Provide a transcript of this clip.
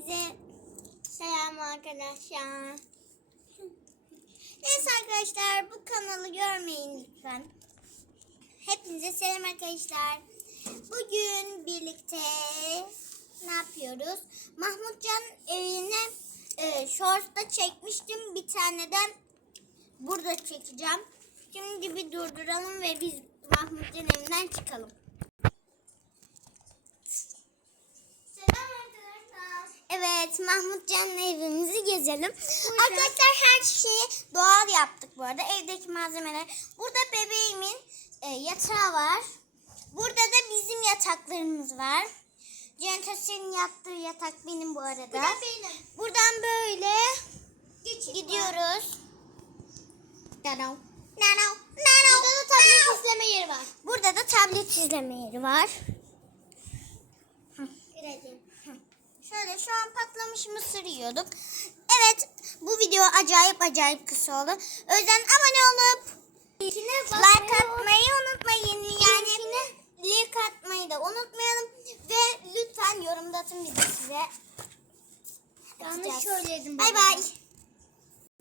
Hepinize selam arkadaşlar. Neyse arkadaşlar bu kanalı görmeyin lütfen. Hepinize selam arkadaşlar. Bugün birlikte ne yapıyoruz? Mahmutcan evine e, shorts'ta çekmiştim. Bir tane de burada çekeceğim. Şimdi bir durduralım ve biz Mahmutcan evinden çıkalım. Selam arkadaşlar. Evet, Mahmutcan'ın evimizi gezelim. Arkadaşlar her şeyi doğal yaptık bu arada. Evdeki malzemeler. Burada bebeğimin e, yatağı var. Burada da bizim yataklarımız var. Centase'nin yattığı yatak benim bu arada. Bu da benim. Buradan böyle Geçit gidiyoruz. Nano. Nano. Burada da tablet izleme yeri var. Burada da tablet izleme yeri var. Şöyle şu an patlamış mısır yiyorduk. Evet bu video acayip acayip kısa oldu. O yüzden abone olup like atmayı unutmayın. Yani like atmayı da unutmayalım. Ve lütfen yorumda atın biz de size. Yanlış söyledim. Bay bay.